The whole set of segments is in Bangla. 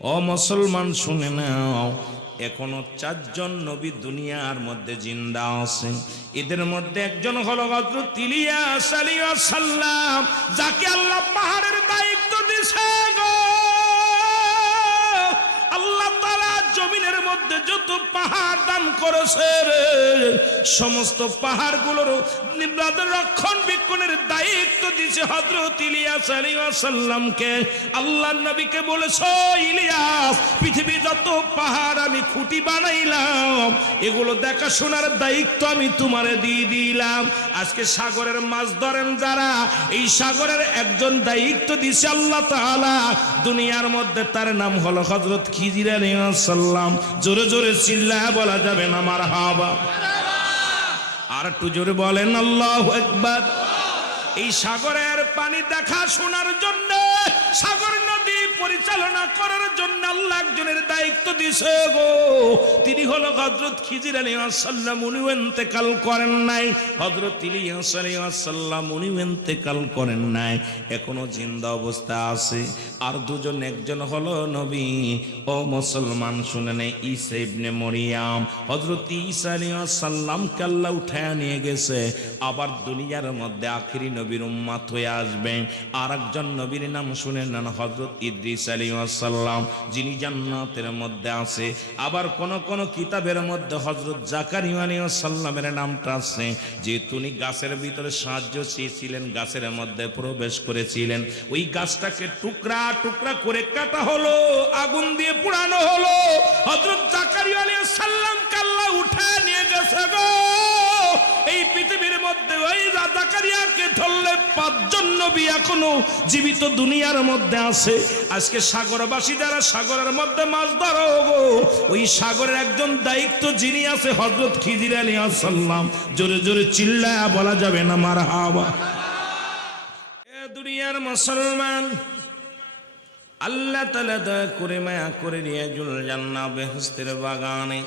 ও মুসলমান, শুনে নাও। এখনও চারজন নবী দুনিয়ার মধ্যে জিন্দা আছে। এদের মধ্যে একজন হলো হযরত ইলিয়াস আলাইহিস সালাম, যাকে আল্লাহ পাহাড়ের দায়িত্ব দিয়েছে যত পাহাড় দান করেছে সমস্ত পাহাড়গুলোর নিম্নাদের রক্ষণবেক্ষণের দায়িত্ব দিয়েছে হযরত ইলিয়াস আলাইহিস সালামকে আল্লাহ নবীকে বলেছ, ইলিয়াস পৃথিবী যত পাহাড় আমি খুঁটি বানাইলাম, এগুলো দেখাশোনার দায়িত্ব আমি তোমারে দিয়ে দিলাম। আজকে সাগরের মাছ ধরেন যারা, এই সাগরের একজন দায়িত্ব দিছে আল্লাহ তাআলা। দুনিয়ার মধ্যে তার নাম হলো হযরত খিজির আলাইহিস সালাম জোরে জোরে চিল্লা বলা যাবে না আমার হাবা আর একটু জোরে বলেন, আল্লাহ একবার এই সাগরের পানি দেখা শোনার জন্য সাগর পরিচালনা করার জন্য আল্লাহ একজনের দায়িত্ব দিছে গো। তিনি হলো হযরত খিজির আলাইহিস সালাম উনি ইন্তেকাল করেন নাই। হযরত ইলিয়াস আলাইহিস সালাম উনি ইন্তেকাল করেন নাই। এখনও জিন্দা অবস্থা আছে। আর দুজন, একজন হলো নবী। ও মুসলমান, শুনে নেই ঈসা ইবনে মরিয়াম। হযরত ঈসা আলাইহিস সালামকে আল্লাহ উঠায় নিয়ে গেছে। আবার দুনিয়ার মধ্যে আখেরি নবীর উম্মাত হয়ে আসবেন আর একজন নবীর নাম শুনে নেন হযরত ইদ্রিস সালাম, যিনি জান্নাতের মধ্যে আছে। আবার কোন কোন কিতাবের মধ্যে হজরত জাকারিয়া আলাইহিস সালামের নামটা আছে, যে তিনি গাছের ভিতরে সাহায্য চেয়েছিলেন, গাছের মধ্যে প্রবেশ করেছিলেন। ওই গাছটাকে টুকরা টুকরা করে কাটা হলো, আগুন দিয়ে পুড়ানো হলো। হজরত জাকারিয়া সালাম কাল্লা উঠা নিয়ে গেছে গো। এই পৃথিবীর মধ্যে ওই জাকারিয়াকে ধরলে পাঁচজন নবী এখনও জীবিত দুনিয়ার মধ্যে আছে। আজকে সাগরবাসী যারা সাগরের মধ্যে মাছ ধরো গো, ওই সাগরের একজন দায়িত্ব যিনি আছে হযরত খিজির আলাইহিস সালাম জোরে জোরে চিল্লায়া বলা যাবে না, মারহাবা। এ দুনিয়ার মুসলমান, আল্লাহ তালা দয়া করে মায়া করে নিয়ে জুল জান্না বেহস্তের বাগানে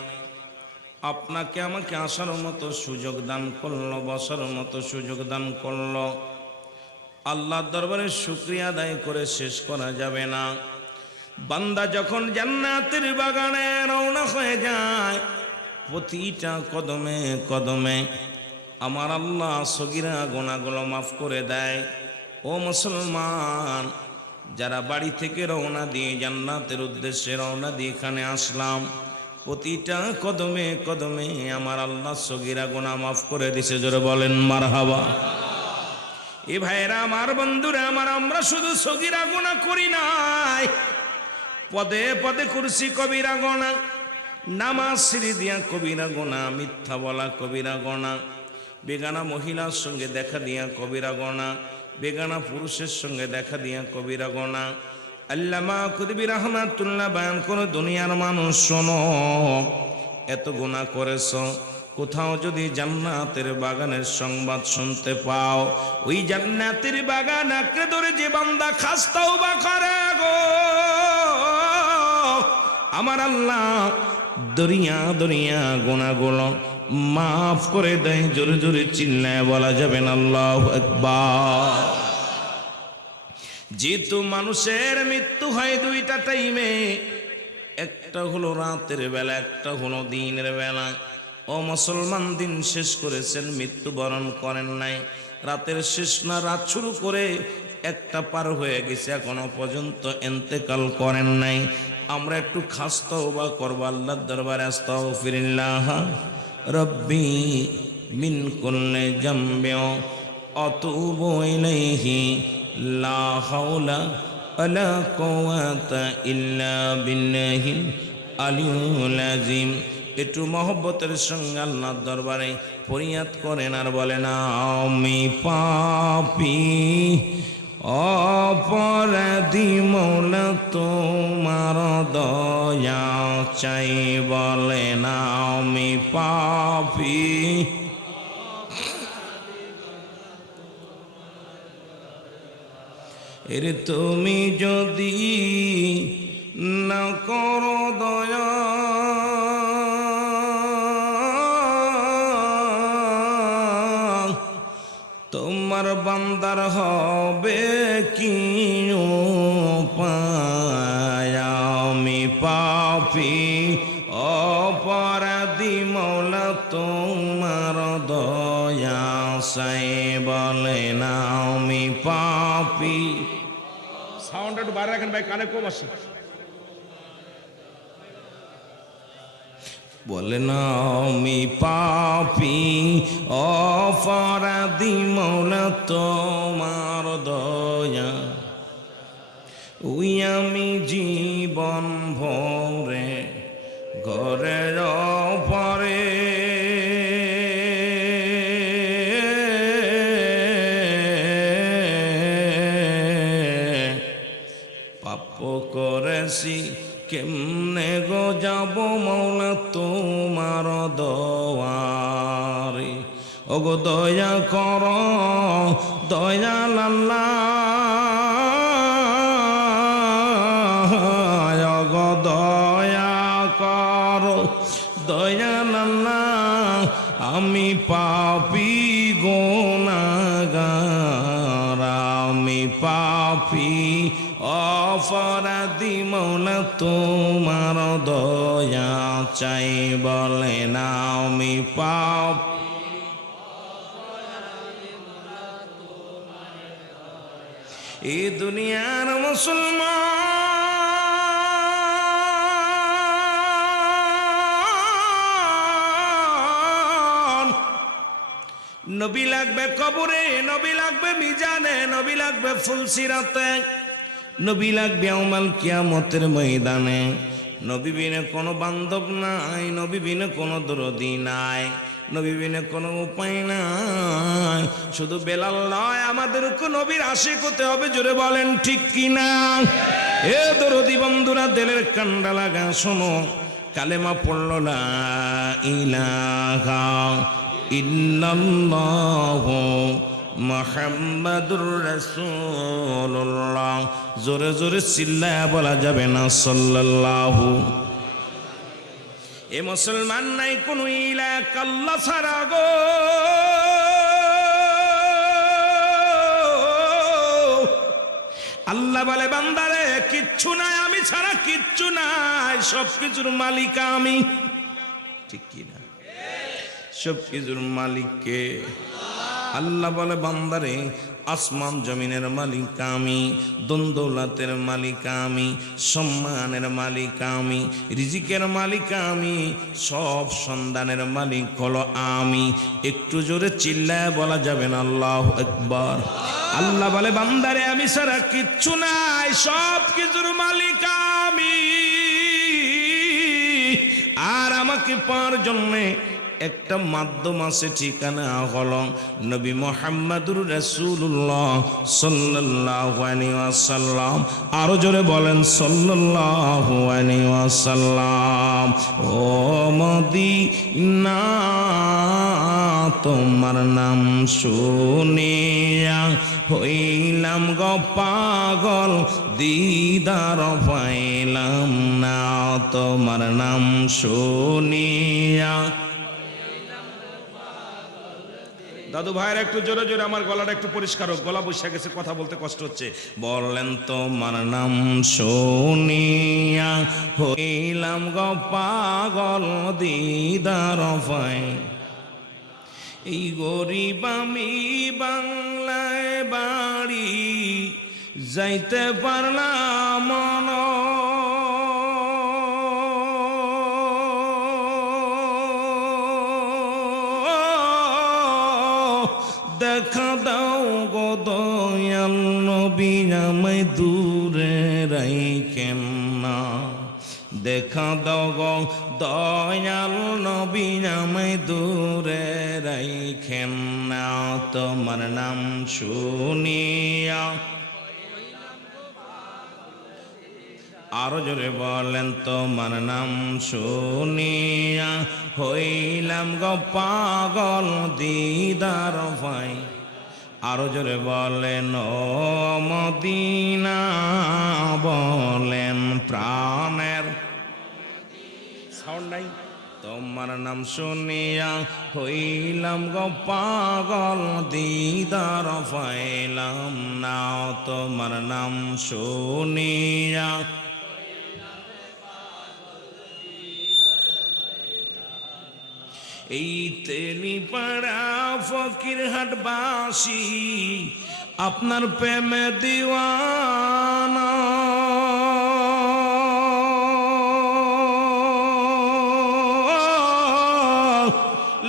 আপনাকে আমাকে আসার মতো সুযোগ দান করল, বসার মতো সুযোগ দান করল। আল্লাহর দরবারে শুক্রিয়া আদায় করে শেষ করা যাবে না। বান্দা যখন জান্নাতের বাগানে রওনা হয়ে যায়, প্রতিটা কদমে কদমে আমার আল্লাহ সগিরা গোনাগুলো মাফ করে দেয়। ও মুসলমান, যারা বাড়ি থেকে রওনা দিয়ে জান্নাতের উদ্দেশ্যে রওনা দিয়ে এখানে আসলাম প্রতিটা কদমে কদমে আমার আল্লাহ সগিরা গোনা মাফ করে দিছে, জোরে বলেন, মারহাবা। এ ভাইরা আমার বন্ধুরা, আমার আমরা শুধু সগিরা গোনা করি নাই। পদে পদে করছি কবিরা গোনা নামাজ সিঁড়ি দিয়া কবিরা গোনা মিথ্যা বলা কবিরা গোনা বেগানা মহিলার সঙ্গে দেখা দিয়া কবিরা গোনা বেগানা পুরুষের সঙ্গে দেখা দিয়া কবিরা গোনা আল্লামা কুদবি রহমাতুল্লাহ বায়ান করে, দুনিয়ার মানুষ শোনো, এত গুণা করেছ, কোথাও যদি জান্নাতের বাগানের সংবাদ শুনতে পাও, ওই জান্নাতের বাগান আঁকড়ে ধরে যে বান্দা খাস্তাও বা করে গো। আমার আল্লাহ দরিয়া দরিয়া গোনাগুলো মাফ করে দেয়, জোরে জোরে চিল্লায় বলা যাবে না, আল্লাহ একবার যেহেতু মানুষের মৃত্যু হয় দুইটা টাইমে একটা হলো রাতের বেলা, একটা হলো দিনের বেলা। ও মুসলমান দিন শেষ করেছেন, মৃত্যুবরণ করেন নাই। রাতের শেষ না রাত শুরু করে একটা পার হয়ে গেছে, এখনও পর্যন্ত এন্তেকাল করেন নাই। আমরা একটু খাস্ত বা করব, আল্লাহর দরবারে, আস্তাগফিরুল্লাহ। রব্বি মিন কুল্লি জামবিও অতুবু ইলাইহি লা হাওলা ওয়ালা কুওয়াতা ইল্লা বিল্লাহিল আলিয়ুল আযীম। একটু মহব্বতের সঙ্গে আল্লাহর দরবারে ফরিয়াদ করেন আর বলেন, আমি পাপি, অপরাধী মৌলা তোমার দয়া চাই। বলেন, আমি পাপি এর তুমি যদি না করো দয়া, তোমার বান্দার হবে কি আমি পাপি, অপরাধী মৌলা, তোমার দয়া সাই বলে না, আমি পাপি। সাউন্ড একটু বাইরে রাখেন ভাই, কানে কম আসে বলে না আমি পাপি, অপরাধী মৌলা তোমার দয়া। ওই আমি জীবন ভরে ঘরের কেমনে গো যাব মৌলা তোমার দোয়ারে? ওগো দয়া কর, দয়া লাল্লা ওগো দয়া কর, দয়া লাল্লা আমি পাপি অপরাধী মৌলা তোমার দয়া চাই বলে না আমি পাপ এই দুনিয়ার মুসলমান। নবী লাগবে কবরে, নবী লাগবে মিজানে, নবী লাগবে ফুলসিরাতে। নবী লাগবে আমাল কিয়ামতের ময়দানে। নবী বিনে কোনো বান্ধব নাই, নবী বিনে কোনো দরদি নাই, নবী বিনে কোনো উপায় নাই। শুধু বেলাল নয়, আমাদেরকে নবীর আশিক হতে হবে, জোরে বলেন ঠিক কি না এ দরদি বন্ধুরা, দেলের কান্ডা লাগা, শোনো, কালেমা পড়ল না ইলাহা ইল্লাল্লাহ মোহাম্মদুর রাসূলুল্লাহ। জোরে জোরে চিল্লায় বলা যাবে না, সাল্লাল্লাহু। এ মুসলমান নাই কোন ইলা কাল্লা ছাড়া গো। আল্লাহ বলে, বান্দারে, কিচ্ছু নাই, আমি ছাড়া কিচ্ছু নাই সব কিছুর মালিক আমি। ঠিক কি না সব কিছুর মালিককে আল্লাহ বলে, বান্দারে, আসমান জমিনের মালিক আমি দন্দৌলাতের মালিক আমি, সম্মানের মালিক আমি, রিজিকের মালিক আমি, সব সন্ধানের মালিক হলো আমি। একটু জোরে চিল্লায় বলা যাবে না, আল্লাহ একবার আল্লাহ বলে, বান্দারে, আমি সারা কিচ্ছু নাই, সব কিছুর মালিক আমি। আর আমাকে পাওয়ার জন্যে একটা মাধ্যম আছে, ঠিকানা হল নবী মোহাম্মদুর আলাইহি ওয়াসাল্লাম। আরও জোরে বলেন ওয়াসাল্লাম। ও মদিনা, তোমার নাম শুনিয়া হইলাম গো পাগল, দিদার পাইলাম না, তোমার নাম শুনিয়া দাদু ভাইয়ের একটু জোরে জোরে, আমার গলাটা একটু পরিষ্কার হোক। গলা বসে গেছে, কথা বলতে কষ্ট হচ্ছে। বললেন, তোমার নাম শুনিয়া হইলাম গো দিদার এই গরিব আমি বাংলায় বাড়ি যাইতে পারলাম না। আমায় দূরে রাইখেন না দেখা দাও গো দয়াল নবী আমায় দূরে রাইখেন না তোমার নাম শুনিয়া আরও জোরে বলেন তোমার নাম শুনিয়া হইলাম গো পাগল দিদার ভাই আরও জোরে বলেন ও মদিনা বলেন প্রাণের সাউন্ড নাই। তোমার নাম শুনিয়া হইলাম গো পাগল দিদার পাইলাম না তোমার নাম শুনিয়া এই তেলি পাড়া ফকির হাট বাসি, আপনার প্রেমে দিওয়ানা।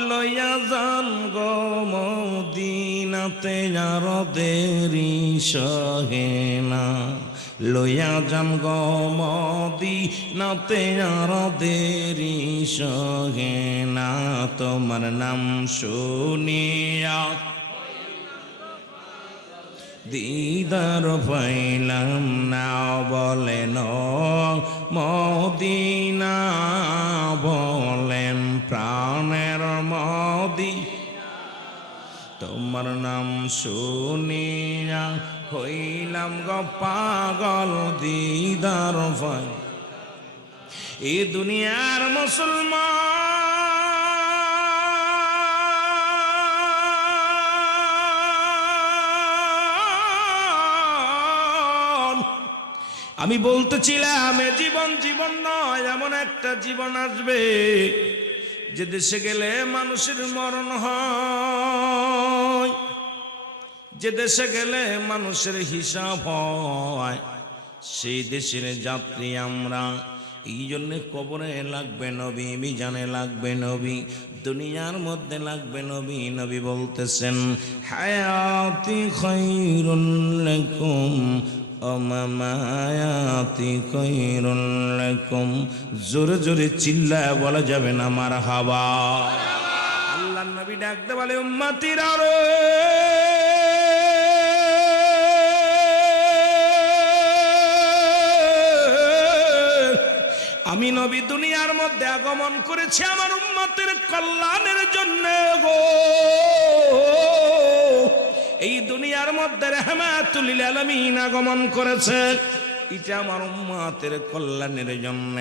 লইয়া যান গো মদিনাতে, আর দেরি সহেনা লইয়া যান গমদি নাতে আর দেরি সহেনা তোমার নাম শুনিয়া। দিদার পাইলাম না বলেন মদিনা। তোমার নাম শুনিয়া হইলাম গ পাগল দিদার পাই এই দুনিয়ার মুসলমান। আমি বলতেছিলাম, এ জীবন জীবন নয়, এমন একটা জীবন আসবে যে দেশে গেলে মানুষের মরণ হয়। যে দেশে গেলে মানুষের হিসাব হয়, সেই দেশের যাত্রী আমরা। এই জন্যে কবরে লাগবে নবী, মিজানে লাগবে নবী, দুনিয়ার মধ্যে লাগবে নবী নবী বলতেছেন, হায়াতি খৈরুল লাকুম অমামায়াতি খৈরুল লাকুম। জোরে জোরে চিল্লায় বলা যাবে না মার হাবা আল্লাহ নবী ডাকতে বলে, উম্মাতিরা রে আমি নবী দুনিয়ার মধ্যে আগমন করেছি আমার উম্মতের কল্যাণের জন্য গো। এই দুনিয়ার মধ্যে রহমাতুল আলমিন আগমন করেছে। এটা আমার উম্মাতের কল্যাণের জন্য।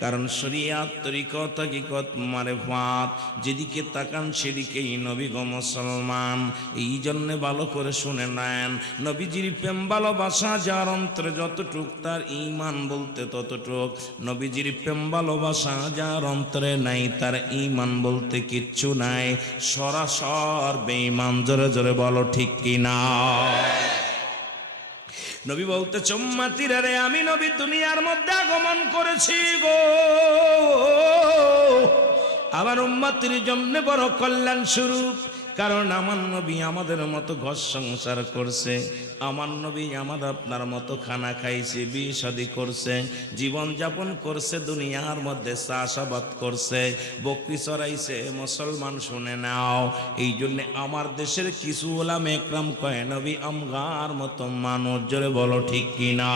কারণ শরিয়াত, তরিকত, হাকিকত মারে ফাত যেদিকে তাকান সেদিকেই নবী গো মুসলমান। এই জন্যে ভালো করে শুনে নেন, নবীজির প্রেম, ভালোবাসা, যার অন্তরে যতটুক তার ইমান বলতে ততটুক। নবীজির প্রেম, ভালোবাসা, যার অন্তরে নাই তার ইমান বলতে কিচ্ছু নাই। সরাসর বেঈমান, জোরে জোরে বলো ঠিক কিনা? নবী বলতে চম্মাতিরা রে আমি নবী দুনিয়ার মধ্যে আগমন করেছি গো। আমার উম্মাতির জন্য বড় কল্যাণ স্বরূপ। কারণ আমার নবী আমাদের মতো ঘর সংসার করছে। আমার নবী আমাদের আপনার মতো খানা খাইছে, বিয়ে শাদি করছে জীবনযাপন করছে, দুনিয়ার মধ্যে চাষাবাদ করছে, বকরি চড়াইছে, মুসলমান শুনে নাও। এই জন্য আমার দেশের কিছু ওলাম একরাম কয়, নবী আমগার মতো মানুষ, জোরে বলো ঠিক কিনা?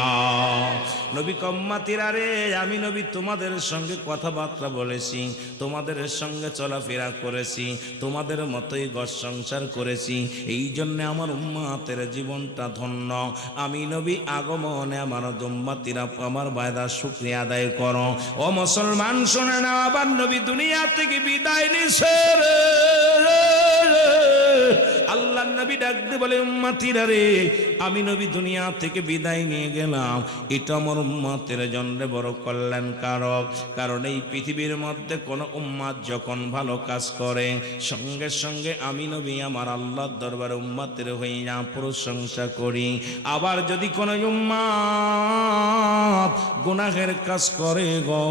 নবী কম্মাতিরা রে, আমি নবী তোমাদের সঙ্গে কথাবার্তা বলেছি, তোমাদের সঙ্গে চলাফেরা করেছি, তোমাদের মতোই ঘর সংসার করেছি। এই জন্য আমার উম্মাতের জীবনটা ধন্য। আমি নবী আগমনে আমার দম্মাতিরা আমার বায়দা শুক্রিয়া আদায় করো। ও মুসলমান, শোনে না, আবার নবী দুনিয়া থেকে বিদায় নিছে। আল্লাহ নবী ডাকতে বলে, উম্মাতিরা রে, আমি নবী দুনিয়া থেকে বিদায় নিয়ে গেলাম। এটা আমার উম্মাতের জন্য বড় কল্যাণ কারক কারণ এই পৃথিবীর মধ্যে কোন উম্মাত যখন ভালো কাজ করে, সঙ্গে সঙ্গে আমি নবী আমার আল্লাহর দরবারে উম্মাতের হয়ে যা প্রশংসা করি। আবার যদি কোন উম্মাত গুনাহের কাজ করে গো,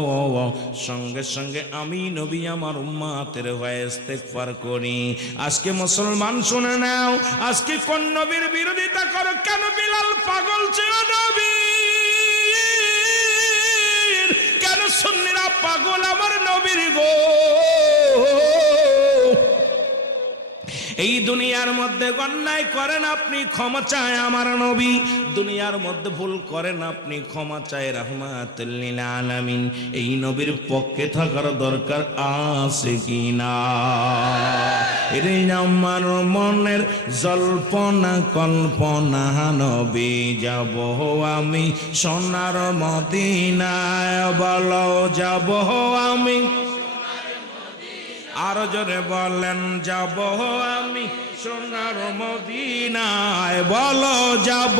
সঙ্গে সঙ্গে আমি নবী আমার উম্মাতের হয়ে ইস্তেগফার করি। আজকে মুসলমান শুনে নাও। আজকে কোন নবীর বিরোধিতা করো? কেন বিলাল পাগল ছিল নবী কেন সুন্নিরা পাগল আমার নবীর গো? এই দুনিয়ার মধ্যে অন্যায় করেন আপনি, ক্ষমা চায় আমার নবী। দুনিয়ার মধ্যে ভুল করেন আপনি, ক্ষমা চায় রহমাতুল্লিল আলামিন। এই নবীর পক্ষে থাকার দরকার আছে কি না আমার মনের জল্পনা, কল্পনা, নবী, যাব আমি সোনার মদিনায়, বলো, যাব আমি আরও জোরে বলেন, যাব আমি সোনার মদিনায়। বলো, যাব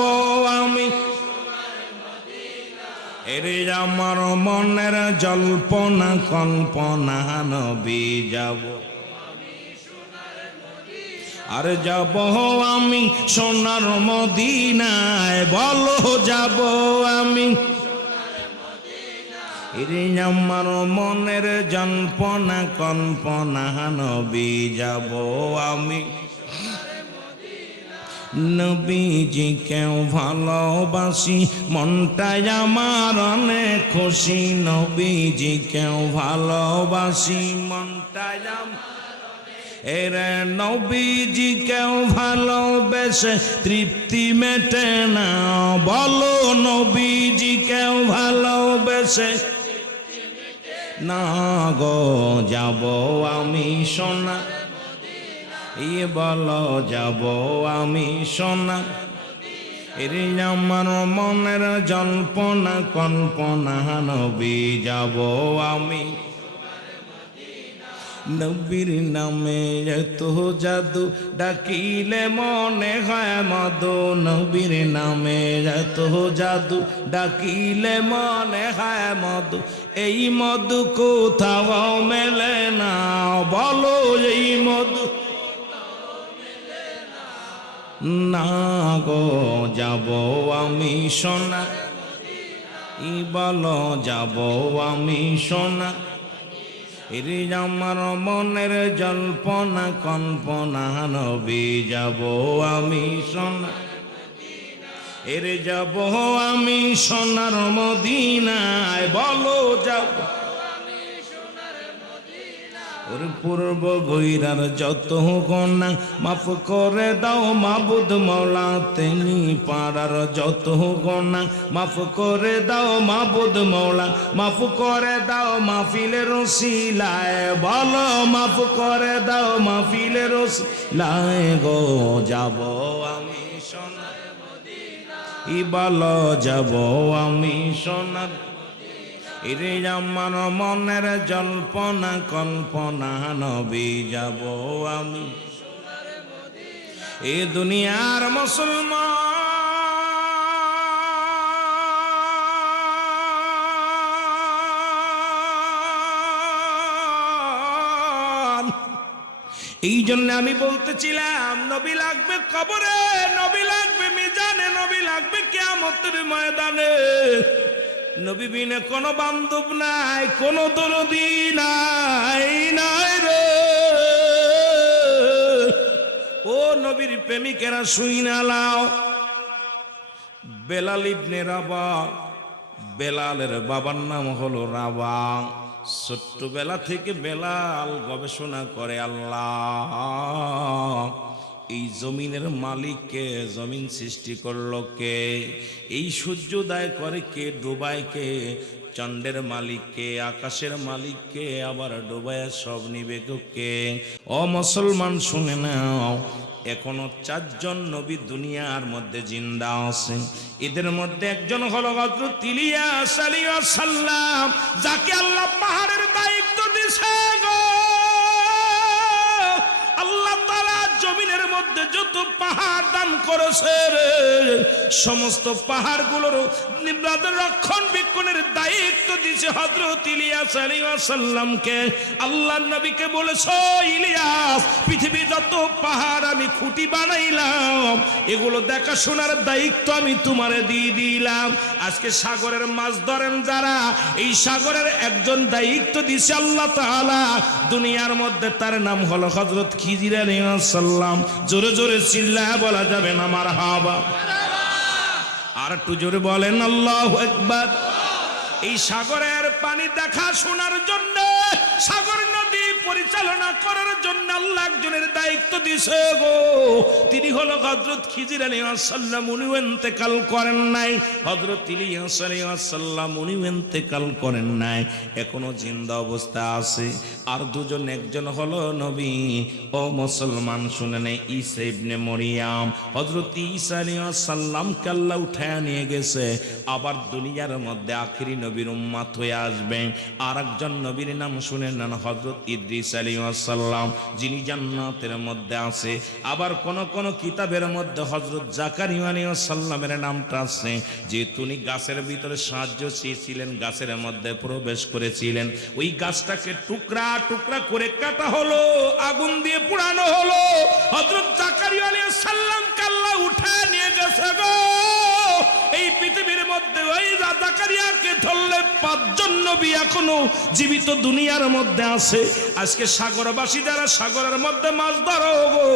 আমি এরে আমার মনের জল্পনা, কল্পনা, নবী, যাব আর যাব আমি সোনার মদিনায়। বলো, যাব আমি এরে আমার মনের জল্পনা কল্পনা নবী যাব আমি। নবীজি কেউ ভালোবাসি, মনটাই আমার অনেক খুশি। নবীজি কেউ ভালোবাসি, মনটাই আমার এরে নবীজি কেউ ভালোবেসে তৃপ্তি মেটে না। বলো নবীজি কেউ ভালোবেসে না গো, যাব আমি সোনা। ইয়ে বলো, যাব আমি সোনা। এর আমার মনের জল্পনা, কল্পনা নবী, যাব আমি নবীর নামে এত জাদু ডাকিলে মনে হয় মধু নবীর নামে এত জাদু ডাকিলে মনে হয় মধু এই মধু কোথাও মেলে না, বলো এই মধু। না গো, যাব আমি সোনা। ই বলো, যাব আমি সোনা। এরে আমার মনের জল্পনা, কল্পনা, নবী যাব আমি সোনা। এরে যাব আমি সোনার মদিনায়, বলো যাব। পূর্ব গৈরার যত গণা মাফ করে দাও মাবুদ মৌলা তেনি পাড়ার যত গণা মাফ করে দাও মাবুদ মৌলা মাফ করে দাও মাহফিলের রসিলায় বলো মাফ করে দাও মাহফিলের রসিলায় গো, যাব আমি সোনার ই বলো, যাব আমি সোনার মনের জল্পনা, কল্পনা নবী যাব আমি। এ দুনিয়ার মুসলমান। এই জন্য আমি বলতেছিলাম, নবী লাগবে কবরে, নবী লাগবে মিজানে, নবী লাগবে কেমতের ময়দানে। নবী বিনে কোনো বান্ধব নাই, কোনো দরদি নাই নাই রে। ও নবীর প্রেমিকেরা শুই না লাও। বেলাল ইবনে রাবা, বেলালের বাবার নাম হলো রাবা। ছোট্টবেলা থেকে বেলাল গবেষণা করে আল্লাহ। এই জমিনের মালিককে জমিন সৃষ্টি করল কে? এই সূর্যোদয় করে কে? ডুবায় কে? চন্ডের মালিককে আকাশের মালিককে আবার ডুবায় সব নিবে কে? ও মুসলমান, শুনে নাও, এখনও চারজন নবী দুনিয়ার মধ্যে জিন্দা আছে। এদের মধ্যে একজন হলো হযরত ইলিয়াস আলাইহিস সালাম, যাকে আল্লাহ পাহাড়ের দায়িত্ব দিছে মধ্যে যত পাহাড় দান করেছে সমস্ত পাহাড়গুলোর নিম্রাদের রক্ষণবেক্ষণের দায়িত্ব দিয়েছে হযরত ইলিয়াস আলাইহিস সালামকে আল্লাহর নবীকে বলেছ, ইলিয়াস পৃথিবী যত পাহাড় আমি খুঁটি বানাইলাম, এগুলো দেখাশোনার দায়িত্ব আমি তোমারে দিয়ে দিলাম। আজকে সাগরের মাছ ধরেন যারা, এই সাগরের একজন দায়িত্ব দিছে আল্লাহ তাআলা। দুনিয়ার মধ্যে তার নাম হলো হজরত খিজির আলাইহিস সালাম জোরে জোরে চিল্লা বলা যাবে না আমার হাবা। আর একটু জোরে বলেন, আল্লাহ একবার এই সাগরের পানি দেখা শোনার জন্য সাগর পরিচালনা করার জন্য আল্লাহ একজনের দায়িত্ব দিছে গো। তিনি হলো হযরত খিজির আলাইহিস সালাম উনি ইন্তেকাল করেন নাই। হযরত ইলিয়াস আলাইহিস সালাম উনি ইন্তেকাল করেন নাই। এখনও জিন্দা অবস্থা আছে। আর দুজন একজন হলো নবী। ও মুসলমান, শুনে নেই ঈসা ইবনে মরিয়াম। হযরত ঈসা আলাইহিস সালামকে আল্লাহ উঠায় নিয়ে গেছে। আবার দুনিয়ার মধ্যে আখেরি নবীর উম্মাত হয়ে আসবে। আর একজন নবীর নাম শুনে নেন হযরত ইদ্রিস আলী যিনি জান্নাতের মধ্যে আছে। আবার কোন কোন কিতাবের মধ্যে হজরত জাকারিয়া আলী নামটা আছে যে তিনি গাছের ভিতরে সাহায্য চেয়েছিলেন, গাছের মধ্যে প্রবেশ করেছিলেন। ওই গাছটাকে টুকরা টুকরা করে কাটা হলো, আগুন দিয়ে পোড়ানো হলো। হজরত জাকারিয়া আলী সাল্লাম কাল্লা উঠে নিয়ে গেছে গো। এই পৃথিবীর মধ্যে ওই রাজাকারিয়াকে ধরলে পাঁচজন নবী এখনও জীবিত দুনিয়ার মধ্যে আছে। আজকে সাগরবাসী যারা সাগরের মধ্যে মাছ ধরো গো,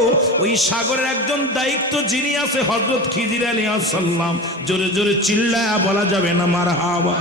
ওই সাগরের একজন দায়িত্ব যিনি আছে হজরত খিজির আলী আসাল্লাম জোরে জোরে চিল্লায়া বলা যাবে না মার হাওয়া